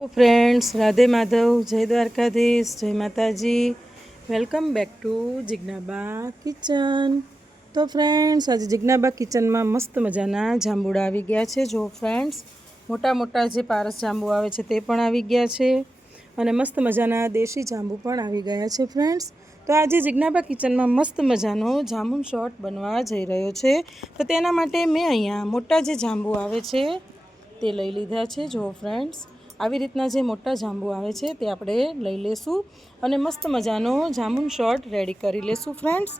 Friends, Radhe Madhav, जय द्वारकाधीश, जय Mataji. Welcome back to Jignaba kitchen. तो फ्रेंड्स, आज जिग्नाबा किचन में मस्त मजाना जांबुड़ा आवी गया छे। जो फ्रेंड्स, मोटा मोटा जे पारस जांबू आवे छे ते पण आवी गया छे अने मस्त मजाना देशी जांबू पण आवी गया छे। फ्रेंड्स, तो आज जिग्नाबा किचन में मस्त मजानो जामुन शॉट बनवा जई रह्यो छे। तो तेना माटे मैं अहींया मोटा जे जांबू आवे छे ते लई लीधा छे। जो फ्रेंड्स, આવી રીતના જે મોટા જાંબુ આવે છે તે આપણે લઈ લેશું અને મસ્ત મજાનો જામુન શોર્ટ રેડી કરી લેશું ફ્રેન્ડ્સ।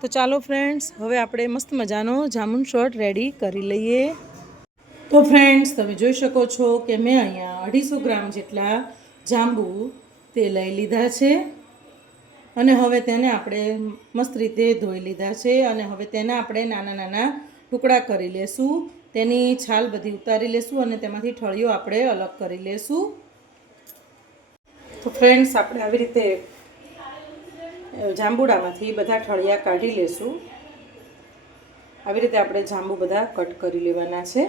તો ચાલો ફ્રેન્ડ્સ, હવે આપણે મસ્ત મજાનો જામુન શોર્ટ રેડી કરી લઈએ। તો ફ્રેન્ડ્સ, તમે જોઈ શકો છો કે મેં અહીંયા 250 ગ્રામ જેટલા જાંબુ તે લઈ લીધા છે અને હવે તેને આપણે મસ્ત રીતે ધોઈ લીધા છે અને હવે તેને આપણે નાના નાના ટુકડા કરી લેશું। તેની છાલ બધી ઉતારી લેશું અને તેમાંથી ઠળીઓ આપણે અલગ કરી લેશું। તો ફ્રેન્ડ્સ, આપણે આવી રીતે જાંબુડામાંથી બધા ઠળિયા કાઢી લેશું। આવી રીતે આપણે જાંબુ બધા કટ કરી લેવાના છે।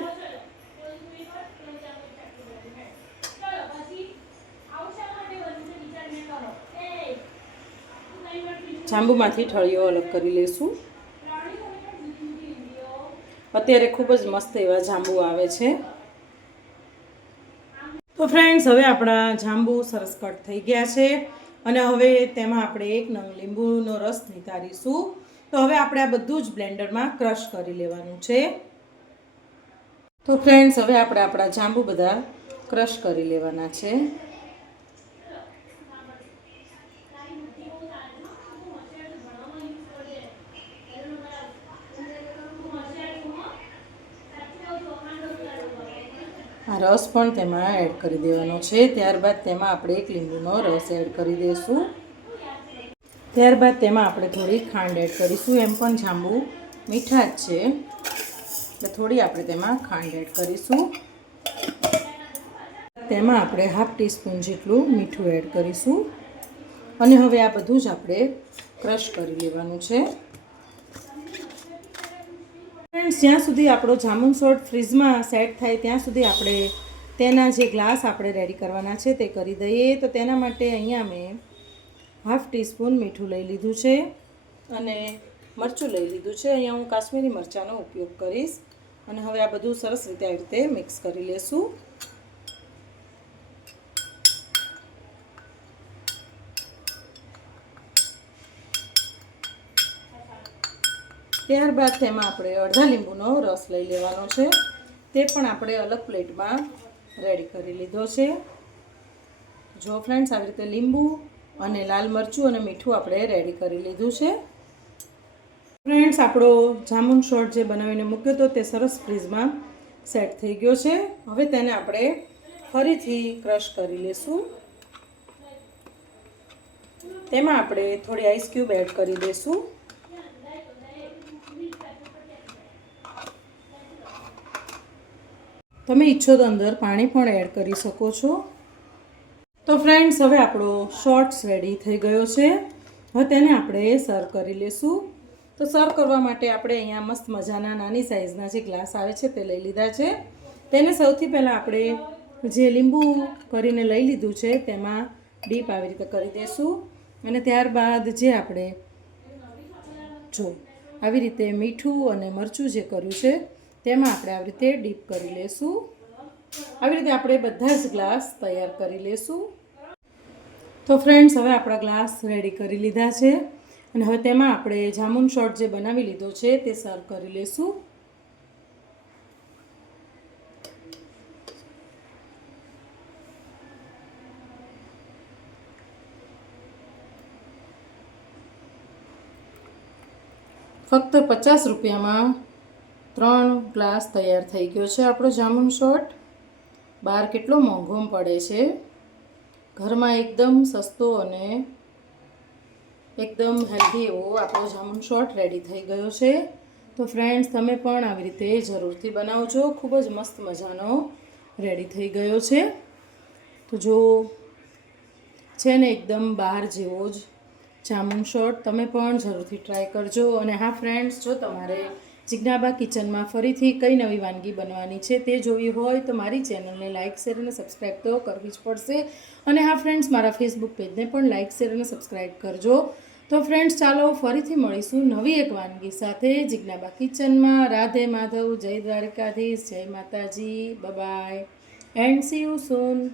જાંબુમાંથી ઠળીઓ અલગ કરી લેશું। અત્યારે ખૂબ જ મસ્ત એવા જાંબુ આવે છે। તો ફ્રેન્ડ્સ, હવે આપણા જાંબુ સરસ કટ થઈ ગયા છે અને હવે તેમાં આપણે એક નંગ લીંબુનો રસ નિતારીશું। તો હવે આપણે આ બધું જ બ્લેન્ડરમાં ક્રશ કરી લેવાનું છે। તો ફ્રેન્ડ્સ, હવે આપણે આપણા જાંબુ બધા ક્રશ કરી લેવાના છે। આ રસ પણ તેમાં એડ કરી દેવાનો છે। ત્યારબાદ તેમાં આપણે એક લીંબુનો રસ એડ કરી દઈશું। ત્યારબાદ તેમાં આપણે થોડી ખાંડ એડ કરીશું। એમ પણ જાંબુ મીઠા જ છે એટલે થોડી આપણે તેમાં ખાંડ એડ કરીશું। તેમાં આપણે 1/2 ટીસ્પૂન જેટલું મીઠું એડ કરીશું અને હવે આ બધું જ આપણે ક્રશ કરી લેવાનું છે। ફ્રેન્ડ્સ, જ્યાં સુધી આપણો જામુન શોર્ટ ફ્રીઝમાં સેટ થાય ત્યાં સુધી આપણે તેના જે ગ્લાસ આપણે રેડી કરવાના છે તે કરી દઈએ। તો તેના માટે અહીંયા મેં 1/2 ટીસ્પૂન મીઠું લઈ લીધું છે અને મરચું લઈ લીધું છે। અહીંયા હું કાશ્મીરી મરચાંનો ઉપયોગ કરીશ અને હવે આ બધું સરસ રીતે આવી રીતે મિક્સ કરી લેશું। ત્યારબાદ તેમાં આપણે અડધા લીંબુનો રસ લઈ લેવાનો છે। તે પણ આપણે અલગ પ્લેટમાં રેડી કરી લીધો છે। જો ફ્રેન્ડ્સ, આવી રીતે લીંબુ અને લાલ મરચું અને મીઠું આપણે રેડી કરી લીધું છે। ફ્રેન્ડ્સ, આપણો જામુન શોર્ટ જે બનાવીને મૂક્યો હતો તે સરસ ફ્રીઝમાં સેટ થઈ ગયો છે। હવે તેને આપણે ફરીથી ક્રશ કરી લેશું। તેમાં આપણે થોડી આઈસ ક્યુબ એડ કરી દઈશું। તમે ઈચ્છો તો અંદર પાણી પણ એડ કરી શકો છો। તો ફ્રેન્ડ્સ, હવે આપણો શોર્ટ્સ રેડી થઈ ગયો છે। હવે તેને આપણે સર્વ કરી લેશું। તો સર્વ કરવા માટે આપણે અહીંયા મસ્ત મજાના નાની સાઇઝના જે ગ્લાસ આવે છે તે લઈ લીધા છે। તેને સૌથી પહેલાં આપણે જે લીંબુ કરીને લઈ લીધું છે તેમાં ડીપ આવી રીતે કરી દઈશું અને ત્યારબાદ જે આપણે જો આવી રીતે મીઠું અને મરચું જે કર્યું છે તેમાં આપણે આવી રીતે ડીપ કરી લેશું। આવી રીતે આપણે બધા જ ગ્લાસ તૈયાર કરી લેશું। તો ફ્રેન્ડ્સ, હવે આપણા ગ્લાસ રેડી કરી લીધા છે અને હવે તેમાં આપણે જામુન શોર્ટ જે બનાવી લીધો છે તે સર્વ કરી લેશું। ફક્ત 50 રૂપિયામાં 3 ગ્લાસ તૈયાર થઈ ગયો છે આપણો જામુન શોર્ટ। બહાર કેટલો મોંઘો પડે છે, ઘરમાં એકદમ સસ્તો અને એકદમ હેલ્ધી એવો આપણો જામુન શોર્ટ રેડી થઈ ગયો છે। તો ફ્રેન્ડ્સ, તમે પણ આવી રીતે જરૂરથી બનાવજો। ખૂબ જ મસ્ત મજાનો રેડી થઈ ગયો છે। તો જો છે ને એકદમ બહાર જેવો જ જામુન શોર્ટ, તમે પણ જરૂરથી ટ્રાય કરજો। અને હા ફ્રેન્ડ્સ, જો તમારે જિજ્ઞાબા કિચનમાં ફરીથી કઈ નવી વાનગી બનવાની છે તે જોવી હોય તો મારી ચેનલને લાઇક શેર અને સબસ્ક્રાઈબ તો કરવી જ પડશે. અને હા ફ્રેન્ડ્સ, મારા ફેસબુક પેજને પણ લાઇક શેર અને સબસ્ક્રાઈબ કરજો. તો ફ્રેન્ડ્સ, ચાલો ફરીથી મળીશું નવી એક વાનગી સાથે જિજ્ઞાબા કિચનમાં. રાધે માધવ, જય દ્વારકાધીશ, જય Mataji, bye and see you soon.